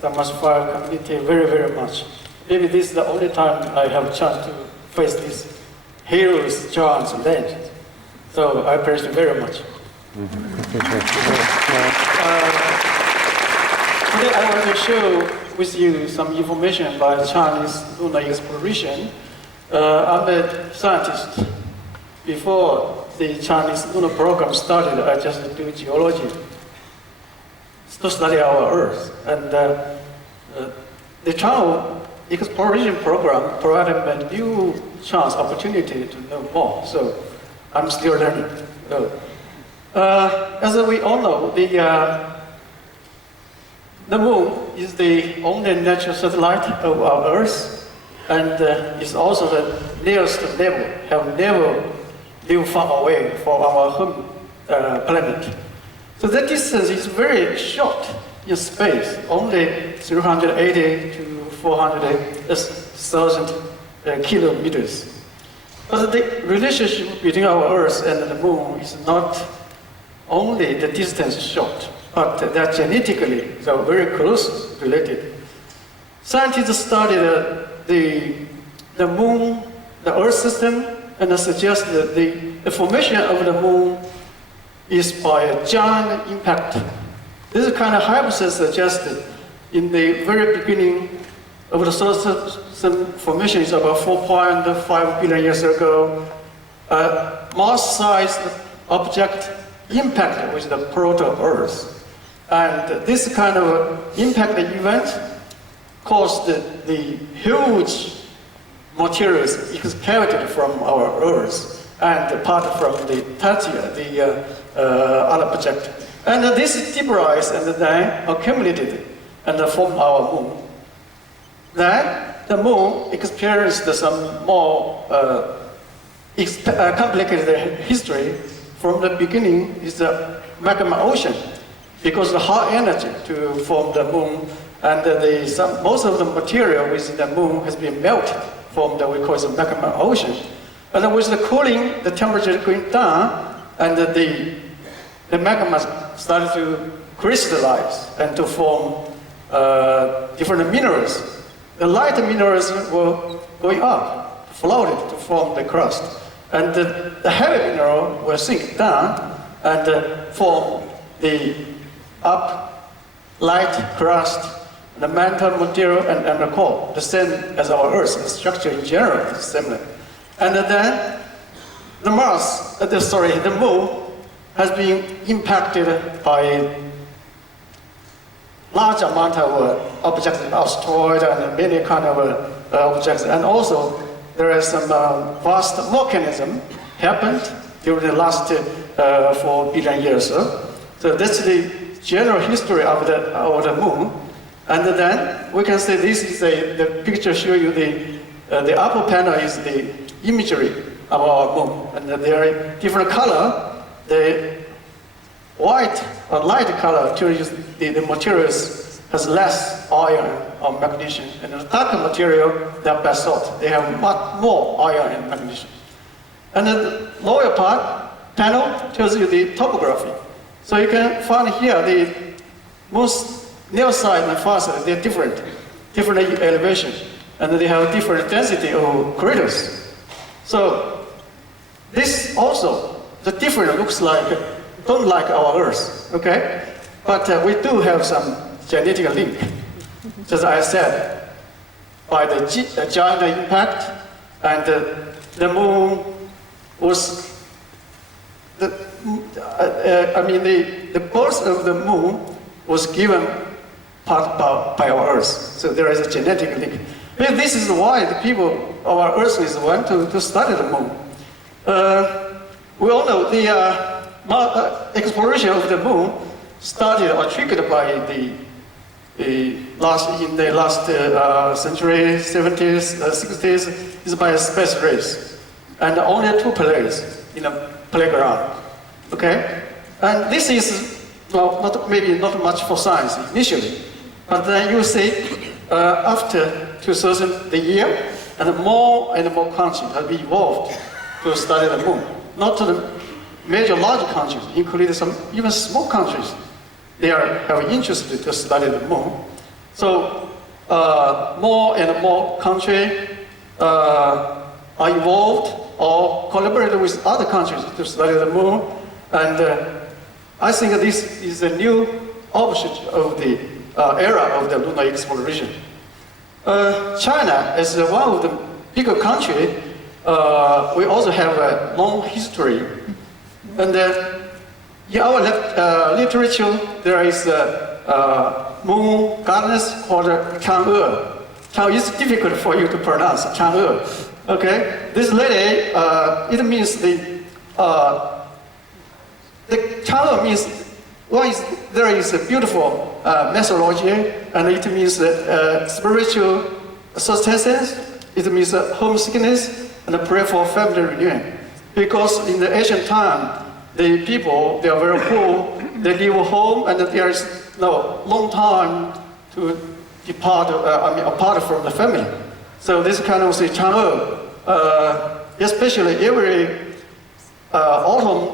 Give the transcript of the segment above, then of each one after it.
Starmus 5 community very, very much. Maybe this is the only time I have a chance to face these heroes, giants, and legends. So I appreciate it very much. Today I want to share with you some information about Chinese lunar exploration. I'm a scientist. Before the Chinese lunar program started, I just do geology to study our Earth. And the China exploration program provided me a new chance, opportunity to know more. So I'm still learning. As we all know, the moon is the only natural satellite of our Earth, and is also the nearest neighbor, have never lived far away from our home planet. So the distance is very short in space, only 380 to 400,000 kilometers. But the relationship between our Earth and the moon is not only the distance short, but they're genetically very close related. Scientists studied the moon, the Earth system, and suggest that the formation of the moon is by a giant impact. This kind of hypothesis suggested in the very beginning of the solar system formation is about 4.5 billion years ago. Mars-sized object impacted with the proto-Earth. And this kind of impact event caused the huge materials excavated from our Earth and part from the Tatia, the other object. And this debris and then accumulated and formed our moon. Then the moon experienced some more complicated history. From the beginning is the magma ocean, because the high energy to form the moon, and most of the material within the moon has been melted from we call it the magma ocean. And with the cooling, the temperature going down, and the magma started to crystallize and to form different minerals. The light minerals were going up, floated to form the crust. And the heavy mineral will sink down and form the light crust, the mantle material, and the core, the same as our Earth. The structure in general is similar. And then the moon has been impacted by large amount of objects, asteroids, and many kind of objects, and also there is some vast volcanism happened during the last 4 billion years. So that's the general history of the moon. And then we can say this is the picture show you the upper panel is the imagery of our moon. And there are different color. The white or light color shows the materials has less iron or magnesium, and the darker material, they are basalt. They have much more iron and magnesium. And the lower panel tells you the topography. So you can find here the most near side and far side, they're different elevation, and they have different density of craters. So this also, the different looks like, don't like our Earth, okay? But we do have some genetic link. As I said, by the giant impact, and the moon was, the birth of the moon was given part by our Earth. So there is a genetic link. But this is why the people, our Earthlies, want to study the moon. We all know the exploration of the moon started or triggered by in the last century, 70s, 60s, is by a space race. And only 2 players in a playground, okay? And this is, well, maybe not much for science initially, but then you see, after 2000, the year, and more countries have evolved to study the moon. Not the major large countries, including some even small countries. They have interest to study the moon. So more and more countries are involved or collaborate with other countries to study the moon. And I think this is a new opportunity of the era of the lunar exploration. China is one of the bigger countries. We also have a long history. And in our literature, there is a moon goddess called Chang'e. Chang'e is difficult for you to pronounce, Chang'e. Okay? This lady, it means the Chang'e means there is a beautiful mythology, and it means spiritual sustenance. It means homesickness and prayer for family reunion. Because in the ancient time, the people, they are very poor, they leave home, and there is no long time to depart, apart from the family. So this kind of Chang'e, especially every autumn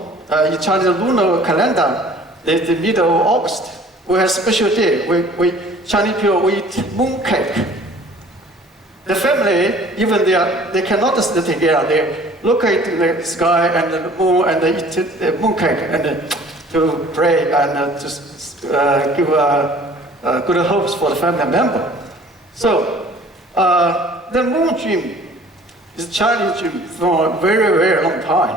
in Chinese lunar calendar, the middle of August, we have special day. We Chinese people eat moon cake. The family, even they cannot stay together. They look at the sky and the moon and they eat the moon cake and to pray and to give good hopes for the family member. So the moon dream is Chinese dream for a very, very long time.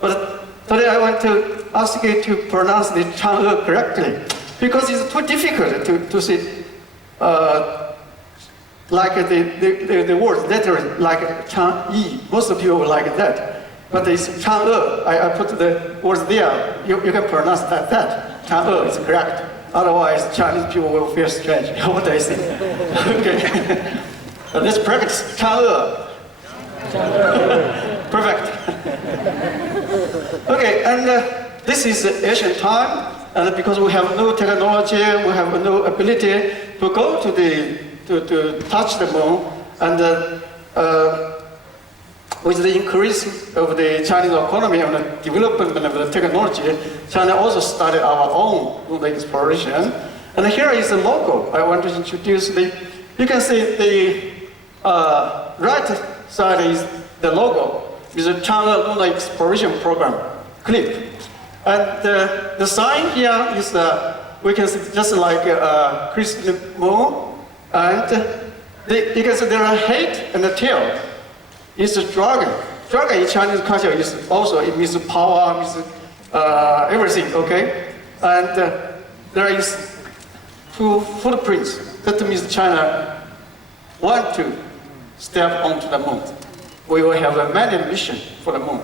But today I want to ask you to pronounce the Chang'e correctly, because it's too difficult to say like the word letter like Chang'e. Most of people like that. But it's Chang'e. I put the words there. You can pronounce that. Chang'e is correct. Otherwise, Chinese people will feel strange. What I say? Okay. Let's practice Chang'e. Perfect. Okay, and this is ancient time, and because we have no technology, we have no ability to go to touch the moon, and with the increase of the Chinese economy and the development of the technology, China also started our own lunar exploration. And here is the logo. I want to introduce you can see the right side is the logo, is the China Lunar Exploration Program, CLIP. And the sign here is, we can see just like a crystal moon, and you can see there are head and the tail. It's a dragon. Dragon in Chinese culture is also, it means power, means everything, okay? And there is 2 footprints. That means China want to step onto the moon. We will have a manned mission for the moon.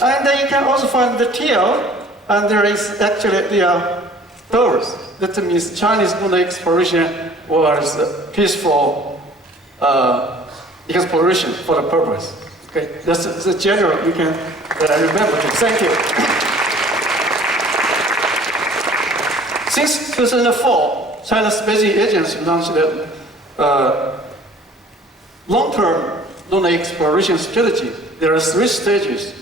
And then you can also find the tail, and there is actually the doors. That means Chinese lunar exploration was peaceful exploration for the purpose. Okay, that's the general you can remember. Thank you. Since 2004, China's Space Agency launched the long-term lunar exploration strategy. There are 3 stages.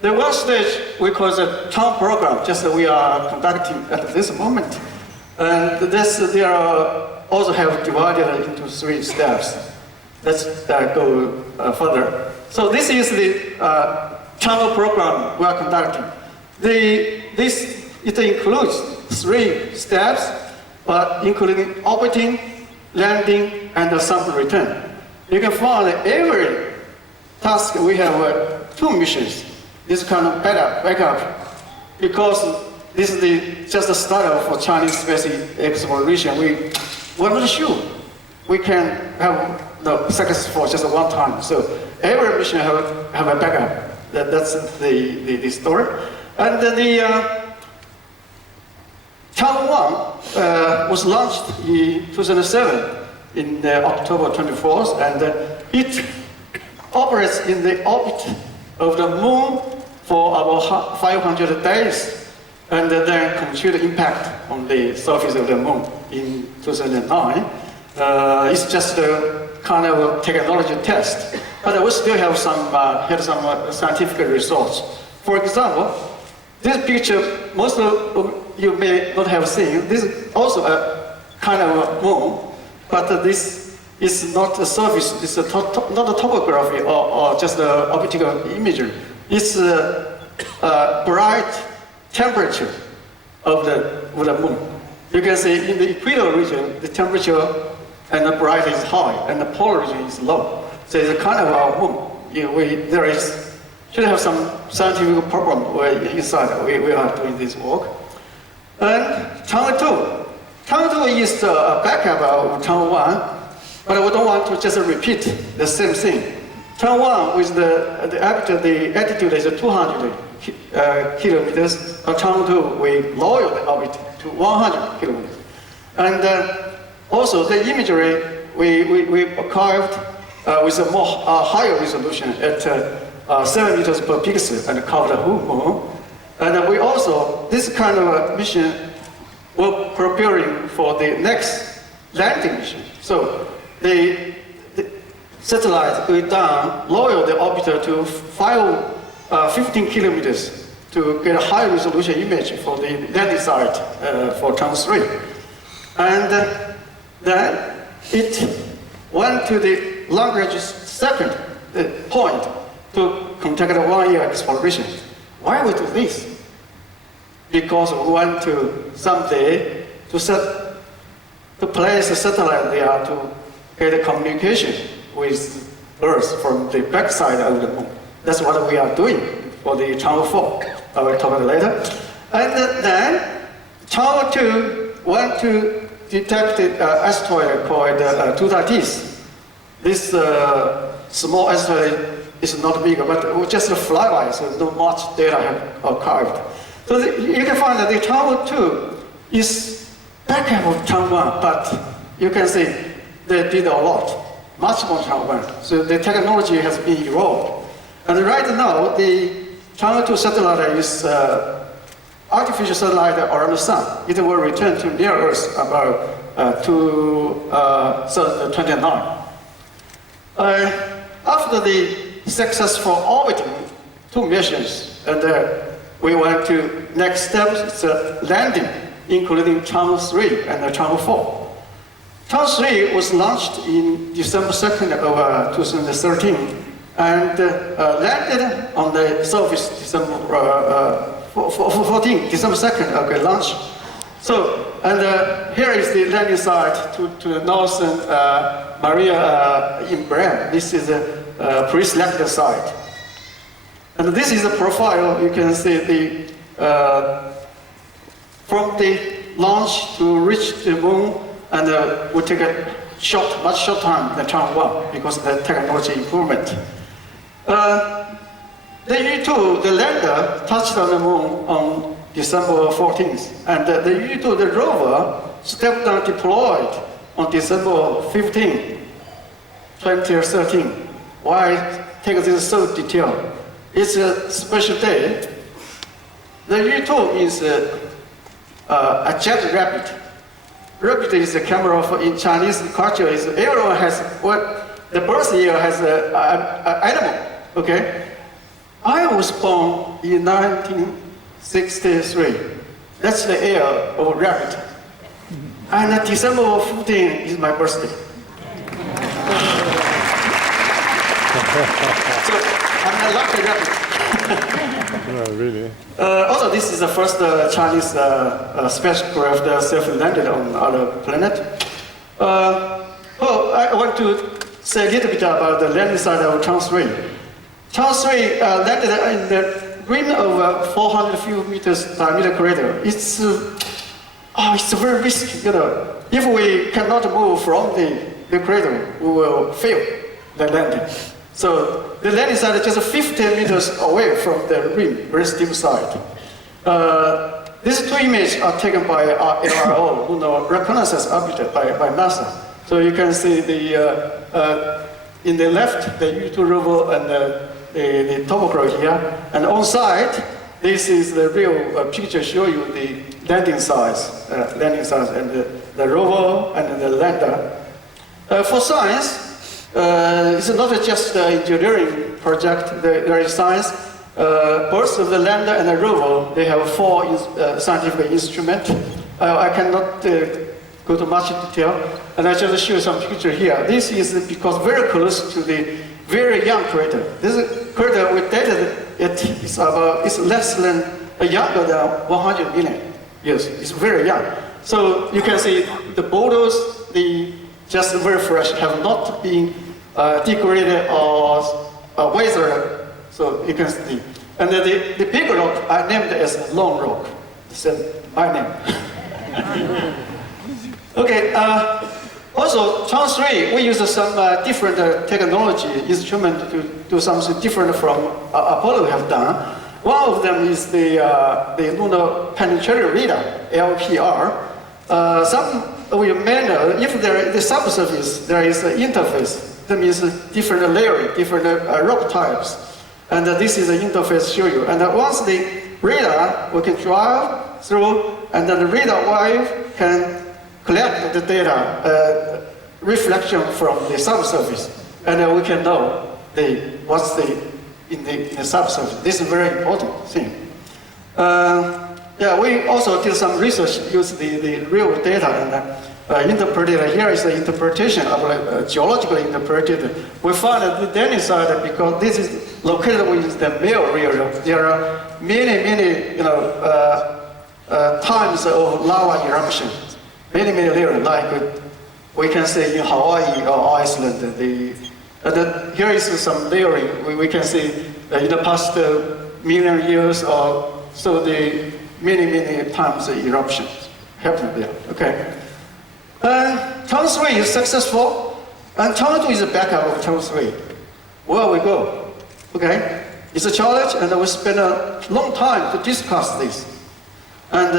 The one stage we call the Chang program, just that we are conducting at this moment. And this, they are also have divided into 3 steps. Let's go further. So this is the Chang program we are conducting. It includes 3 steps, including orbiting, landing, and the sample return. You can find every task we have 2 missions. This kind of backup, because this is just a startup for Chinese space exploration. We're not sure we can have the success for just one time. So every mission have a backup. That's the story. And then the Chang 1 was launched in 2007 in October 24th, and it operates in the orbit of the moon for about 500 days, and then compute the impact on the surface of the moon in 2009. It's just a kind of a technology test, but we still have some scientific results. For example, this picture, most of you may not have seen. This is also a kind of a moon, but this is not a surface, it's not a topography or just a optical imagery. It's a bright temperature of the moon. You can see in the equatorial region, the temperature and the bright is high, and the polar region is low. So it's a kind of our moon. Should have some scientific problem inside. We are doing this work. And Chang'e 2. Chang'e 2 is a backup of Chang'e 1, but we don't want to just repeat the same thing. Chang'e 1 with the altitude is 200 kilometers. Chang'e 2 we lower the orbit to 100 kilometers. And also the imagery we archived with a more higher resolution at 7 meters per pixel and cover the whole moon. And we also, this kind of a mission, we're preparing for the next landing mission. So the satellite will down, lower the orbiter to 15 kilometers to get a high resolution image for the landing site for Chang'e 3. And then it went to the Lagrange second point to conduct a 1-year exploration. Why we do this? Because we want to someday to place a satellite there to get a communication with Earth from the backside of the moon. That's what we are doing for the Chang'e 4. I will talk about it later. And then Chang'e 2 went to detect an asteroid called Tudatis. This small asteroid is not big, but just a flyby, so not much data have archived. So you can find that the Chang'e 2 is backup of Chang'e 1, but you can see they did a lot, much more Chang'e 1. So the technology has been evolved. And right now, the Chang'e 2 satellite is artificial satellite around the sun. It will return to near Earth about 2029. After the successful orbiting 2 missions, and we went to next steps, it's landing, including Chang'e 3 and Chang'e 4. Chang'e 3 was launched in December 2nd of 2013, and landed on the surface December 2nd of the launch. So, and here is the landing site to the northern Maria in Bran. This is a pre-selected site. And this is a profile. You can see the from the launch to reach the moon, and we take a much short time than Chang'e 1 because of the technology improvement. The U2, the lander, touched on the moon on December 14th, and the U2, the rover, stepped down deployed on December 15th, 2013. Why take this so detailed? It's a special day. The U2 is a jet rabbit. Rabbit is a camera in Chinese culture. Everyone has the birth year has an animal. Okay, I was born in 1963. That's the year of rabbit. And December 15th is my birthday. So I'm a lucky rabbit. No, really. Also, this is the first Chinese spacecraft self-landed on our planet. I want to say a little bit about the landing site of Chang'e 3. Chang'e 3 landed in the rim of 400 few meters diameter crater. It's very risky, you know. If we cannot move from the crater, we will fail the landing. So the landing site is just 15 meters away from the rim, very steep side. These 2 images are taken by LRO, Lunar Reconnaissance Orbiter by NASA. So you can see in the left, the U2 rover and the topography here. And on site, this is the real picture show you the landing size and the rover and the lander. For science, it's not just an engineering project. There is science. Both of the lander and the rover, they have 4 scientific instruments. I cannot go to much detail. And I just show some picture here. This is because very close to the very young crater. This crater we dated it's less than younger than 100 million years. It's very young. So you can see the boulders, just very fresh, have not been degraded or weathered. So you can see. And the big rock I named it as Long Rock. It's my name. Okay. Also, Chang 3, we use some different technology instrument to do something different from Apollo have done. One of them is the lunar planetary radar, LPR. Some we measure if there is the subsurface, there is an interface. That means different layering, different rock types. And this is the interface show you. And once the radar, we can drive through, and then the radar wave can collect the data, reflection from the subsurface, and we can know what's in the subsurface. This is a very important thing. Yeah, we also did some research, use the real data and interpreted. Here is the interpretation of geological interpreted. We found that the Danny-side, because this is located with the male area, there are many times of lava eruption. Many layers, like we can say in Hawaii or Iceland. Here is some layering. We can see in the past million years or so, the many times the eruptions happened there. Okay. Chang 3 is successful, and Chang 2 is a backup of Chang 3. Where we go? Okay. It's a challenge, and we spend a long time to discuss this. And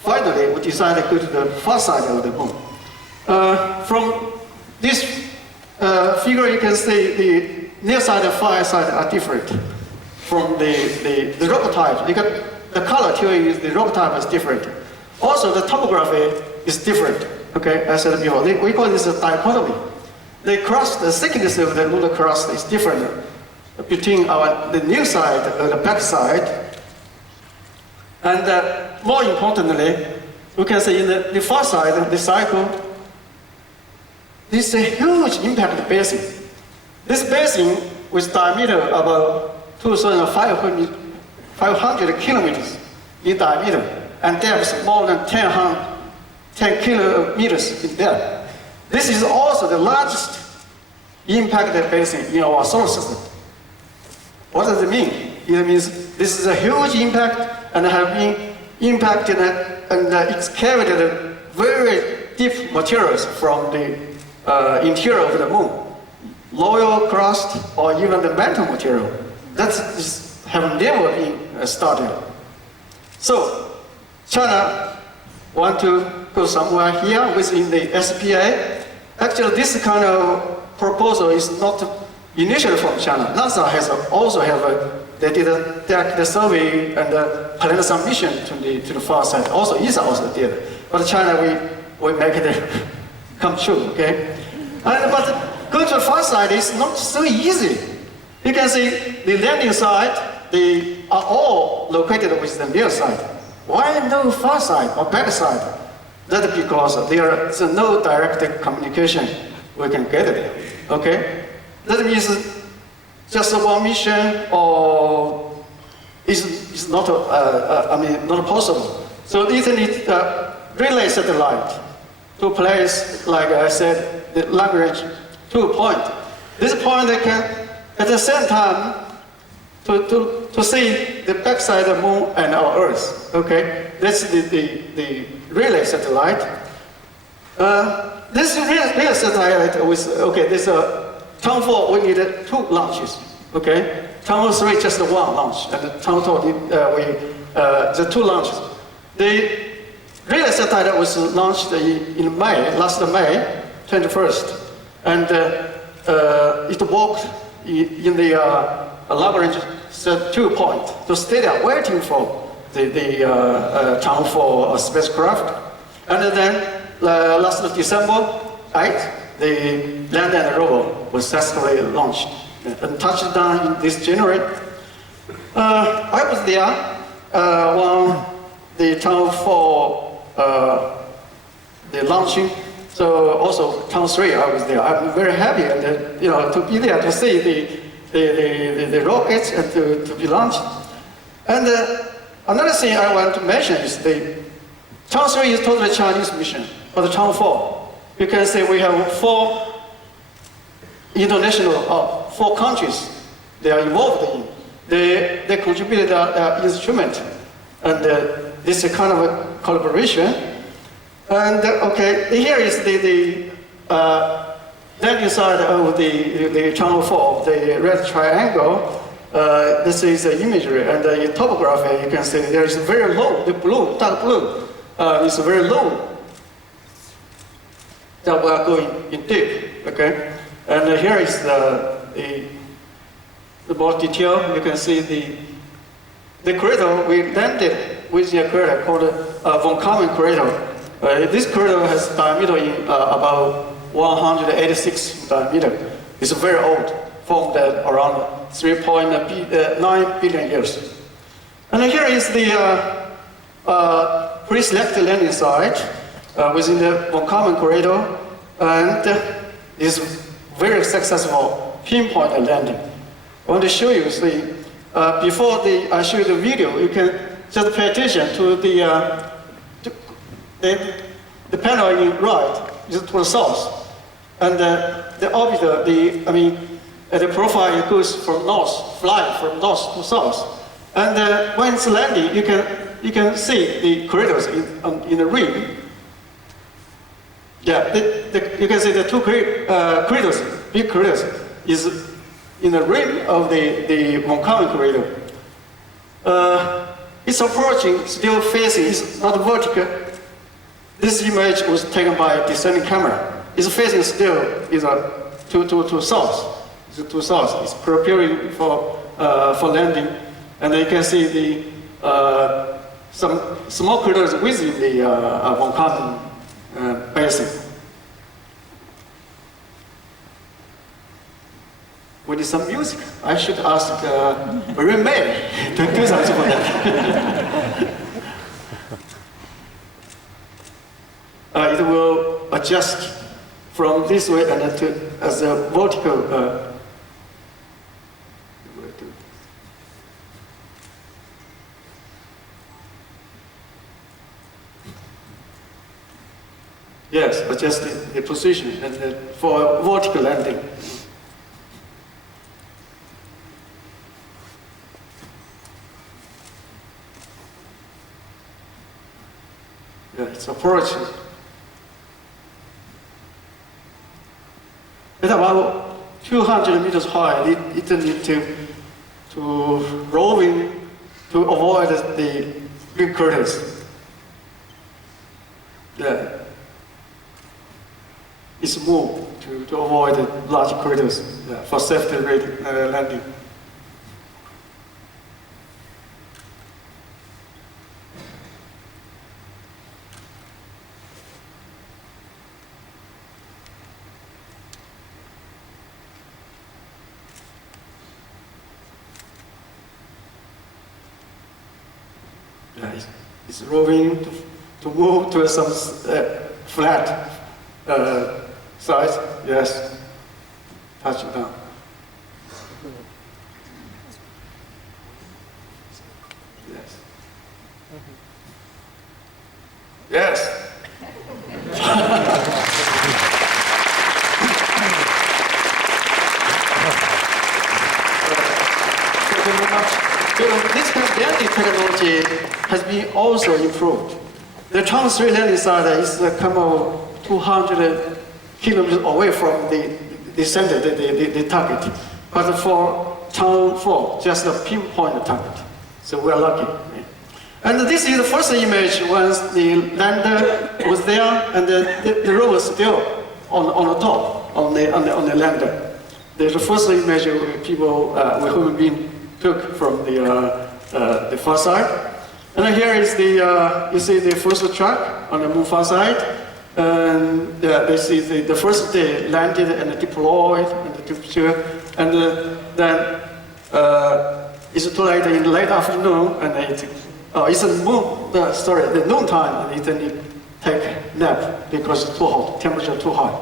finally, we decided to go to the far side of the moon. From this figure, you can see the near side and far side are different from the rock type. The color tells you the rock type is different. Also, the topography is different. Okay, as I said before, we call this a dichotomy. The thickness of the lunar crust is different between the near side and the back side. And more importantly, we can see in the far side, the cycle, this is a huge impact basin. This basin with diameter about 2,500 kilometers in diameter and depth more than 10 kilometers in depth. This is also the largest impacted basin in our solar system. What does it mean? It means this is a huge impact and have been impacted and excavated very deep materials from the interior of the moon. Loyal crust or even the mantle material. That have never been studied. So, China want to go somewhere here within the SPA. Actually, this kind of proposal is not initially from China. NASA has also they did the survey and planned some mission to the far side. Also, ESA also did. But China, we make it come true, okay? But going to the far side is not so easy. You can see the landing site, they are all located with the near side. Why no far side or back side? That's because there is no direct communication we can get there, okay? That means just one mission or is not, not possible. So it needs a relay satellite to place, like I said, the Lagrange 2 point. This point can, at the same time, to see the backside of the moon and our Earth. Okay, that's the relay satellite. This relay satellite was this Chang 4 we needed 2 launches. Okay, Chang 3 just 1 launch, and Chang 2 the 2 launches. The relay satellite was launched in May, last May 21st, and it walked in the Lagrange 2 point to stay there waiting for the Chang 4 spacecraft. And then last December 8th, the land and rover was successfully launched and touched down in this January. I was there when the Chang 4 the launching. So also Chang 3, I was there. I'm very happy and to be there to see the rockets and to be launched. And another thing I want to mention is the Chang 3 is totally Chinese mission, but the Chang 4, you can see we have 4 international, 4 countries they are involved in. They contributed their instrument, and this is kind of a collaboration. And okay, here is the landing side of the Chang 4, the red triangle. This is the imagery, and the topography, you can see there is very low, the blue, dark blue, is very low. That we are going in deep, okay? And here is the more detail. You can see the crater we landed with a crater called von Karman crater. This crater has diameter in about 186 diameter. It's very old, formed around 3.9 billion years. And here is the pre-selected landing site within the von Karman corridor, and is very successful pinpoint landing. I want to show you, see, before I show you the video, you can just pay attention to the panel in right is to the south, and the orbiter, the profile goes from north, flying from north to south, and when it's landing, you can see the craters in the rim. Yeah, you can see the 2 craters, big craters, is in the rim of the von Karman crater. It's approaching, still facing, it's not vertical. This image was taken by a descending camera. It's facing still to south. To south. It's preparing for landing, and you can see some small craters within the von Karman basin. We need some music. I should ask Marine May to do something for that. It will adjust from this way and as a vertical. Yes, adjust the position and for vertical landing. Yeah, it's approaching. At about 200 meters high, it need to rolling to avoid the big craters. Yeah. It's moved to avoid the large craters for safety landing. Yeah, it's rolling to move to some flat side, yes, touch it down. Yes. Yes. Thank you very much. This kind of landing technology has been also improved. The Chang 3 landing site is come over 200 kilometers away from the center, the target. But for Chang 4, just a pinpoint target. So we are lucky. And this is the first image once the lander was there and the rover was still on the top, on the lander. There's the first image people, with human being took from the far side. And here is you see the first track on the moon far side. And they see the first day landed and deployed and the temperature. And then it's too late in the late afternoon, and it's the noon time, and it take nap because it's too hot, temperature too high.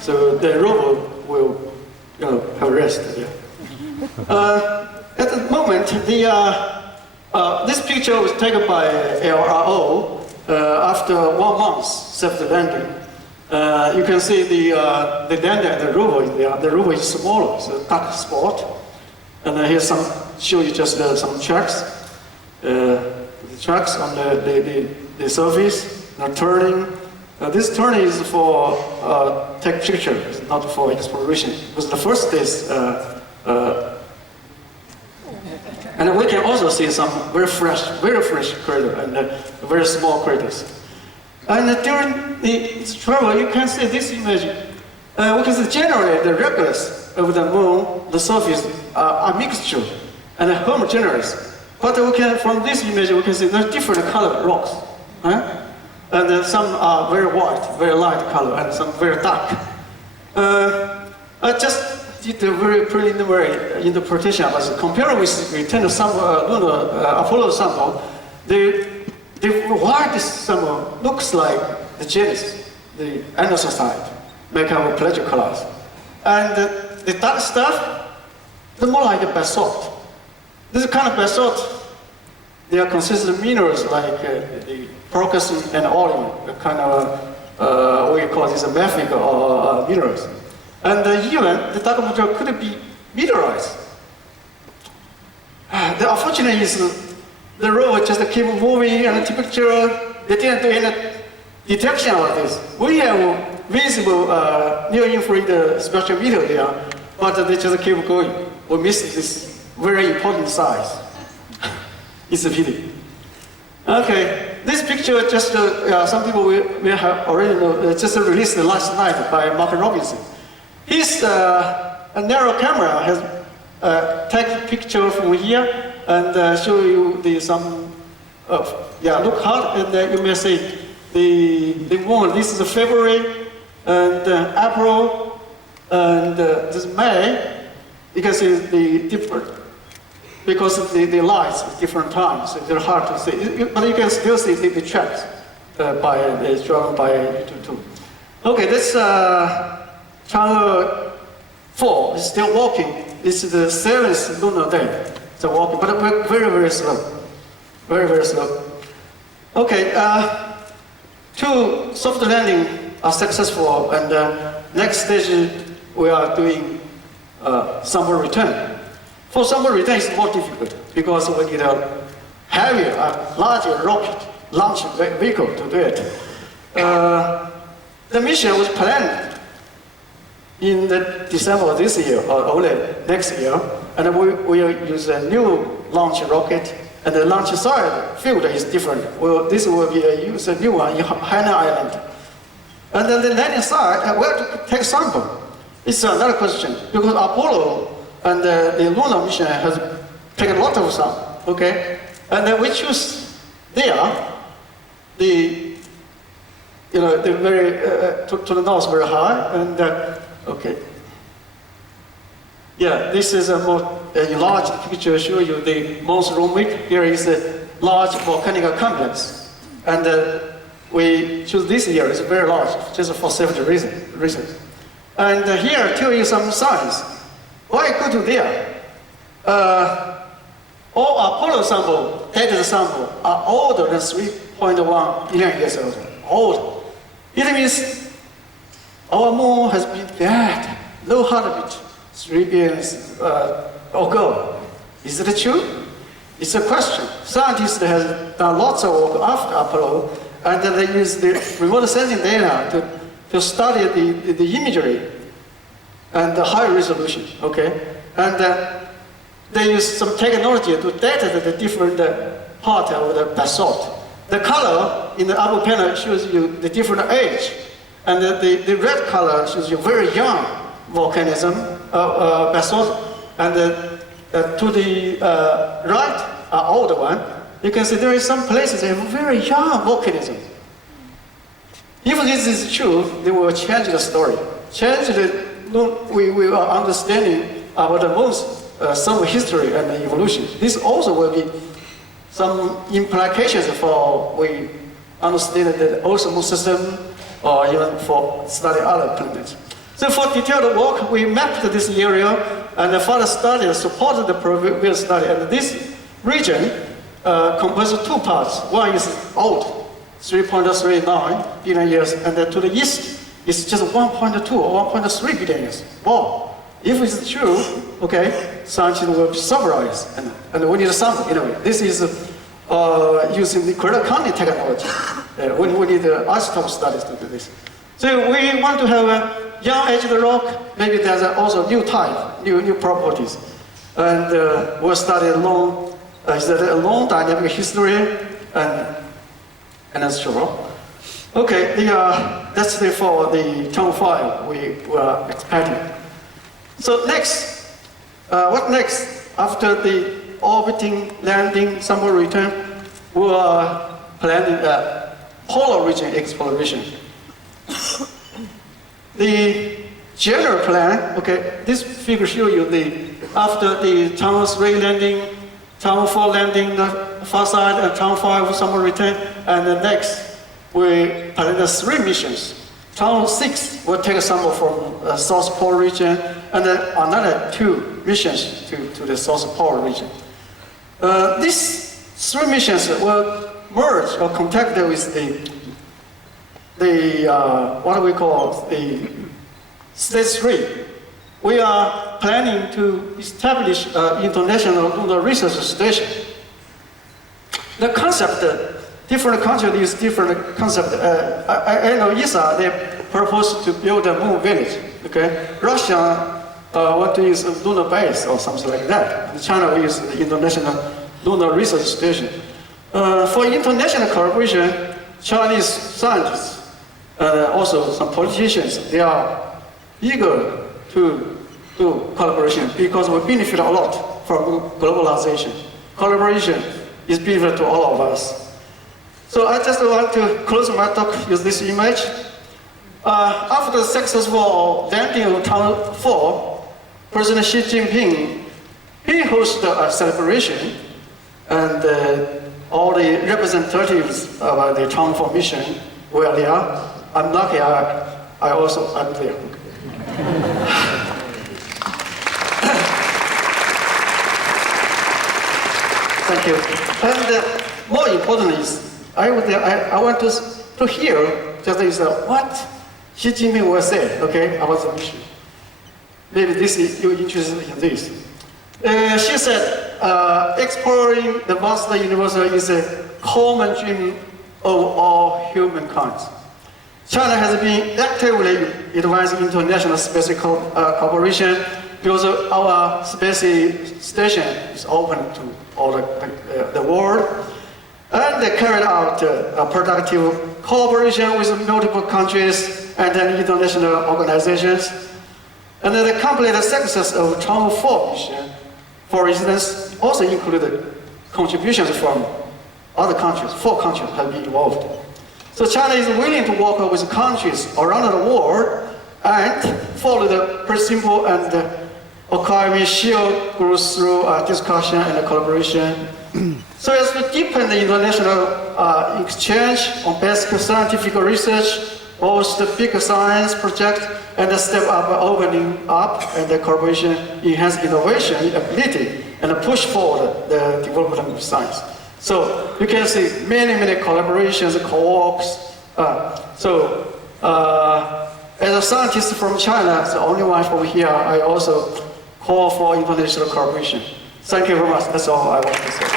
So the rover will, have rest. Yeah. At the moment, this picture was taken by LRO after 1 month after landing. You can see the lander and the rover is there. The rover is smaller, so dark spot. And here's show you just some tracks. The tracks on the surface, turning. This turning is for take picture, it's not for exploration. Because the first is, and we can also see some very fresh crater and very small craters. And during the travel, you can see this image. We can see generally the regulars of the moon, the surface are mixture and homogeneous. But from this image, we can see there's different colored rocks. And some are very white, very light color, and some very dark. I just did a very preliminary interpretation, but compared with return lunar Apollo sample, the white sample looks like the Genesis, the andesite, make up pleasure colors. And the dark stuff, they're more like a basalt. This kind of basalt, they are consistent minerals like the Procusson and Olin, the kind of, we call this a mafic or minerals. And even the dark material could be mineralized. The unfortunate is the rover just keep moving and the picture, they didn't do any detection of this. We have visible near-infrared spectral video there, but they just keep going. We miss this very important size. It's a pity. Okay, this picture just, some people we have already know, just released last night by Mark Robinson. His narrow camera has taken picture from here and show you look hard, and you may see the moon. This is February and April and this May. You can see the different, because of the lights at different times, so they're hard to see. But you can still see the tracks drawn by YouTube too. Okay, this Chang'e 4 is still walking. This is the 7th lunar day. It's walking, but very, very slow. Very, very slow. Okay, 2 soft landing are successful, and next stage we are doing sample return. For sample return is more difficult because we need a heavier, larger rocket launch vehicle to do it. The mission was planned in December of this year or only next year, and we will use a new launch rocket, and the launch side field is different. Well, this will be use a new one in Hainan Island. And then the landing side, where to take sample? It's another question, because Apollo and the lunar mission has taken a lot of sample, okay? And then we choose there, the very, to the north very high, and okay. Yeah, this is a more enlarged picture show you the most rhythmic. Here is a large volcanic complex. And we choose this year, it's very large, just for safety reasons. And here tell you some signs. Why go to there? All Apollo sample, dated sample, are older than 3.1 billion years old. Old. It means our moon has been dead, no heartbeat, 3 billion ago. Is it true? It's a question. Scientists have done lots of work after Apollo, and they use the remote sensing data to study the imagery and the high resolution, okay? And they use some technology to data the different part of the basalt. The color in the upper panel shows you the different age, and the red color shows you very young volcanism, basalt, and to the right, older one, you can see there is some places that have very young volcanism. If this is true, they will change the story. We are understanding about the moon's some history and evolution. This also will be some implications for we understand the Earth moon system or even for study other planets. So for detailed work, we mapped this area and further study supported the previous study. And this region composed of two parts. One is old, 3.39 billion years, and to the east is just 1.2 or 1.3 billion years. Wow! If it's true, okay, scientists will be surprised, and we need some anyway. This is using the critical counting technology. We need isotope studies to do this. So we want to have a young age of the rock. Maybe there's also new type, new properties, and we'll study a long dynamic history and that's true. Okay, that's it for the term 5 we were expecting. So next, what next? After the orbiting, landing, somewhere return, we are planning a polar region exploration. The general plan, okay, this figure shows you after the Term 3 landing, Term 4 landing, the far side, and Term 5 somewhere return, and the next we plan the 3 missions. Term 6 will take a sample from South Pole region, and then another 2 missions to the South Pole region. These 3 missions will merge or contact with what we call the stage 3. We are planning to establish an international lunar research station. The concept, different countries use different concept. I know ESA, they propose to build a moon village. Okay, Russia want to use a lunar base or something like that. And China will use the international lunar research station. For international collaboration, Chinese scientists, also some politicians, they are eager to do collaboration because we benefit a lot from globalization. Collaboration is benefit to all of us. So I just want to close my talk with this image. After the successful landing of Term 4, President Xi Jinping, he hosted a celebration, and all the representatives of the Term 4 mission were there. I'm lucky, I'm there. Thank you. And more important is, I want to hear just is what Xi Jinping will say, okay, about the mission. Maybe you're interested in this. She said, exploring the vast universe is a common dream of all humankind. China has been actively advancing international space cooperation because our space station is open to all the world, and they carried out a productive cooperation with multiple countries and international organizations. And the complete success of Term 4 mission, for instance, also included contributions from other countries. 4 countries have been involved. So China is willing to work with countries around the world and follow the principle and acquiring shared growth through discussion and collaboration. So as to deepen the international exchange on basic scientific research, host the big science project, and step up opening up and the collaboration, enhance innovation ability, and push forward the development of science. So you can see many collaborations, co-works. As a scientist from China, the only one from here, I also call for international cooperation. Thank you very much. That's all I want to say.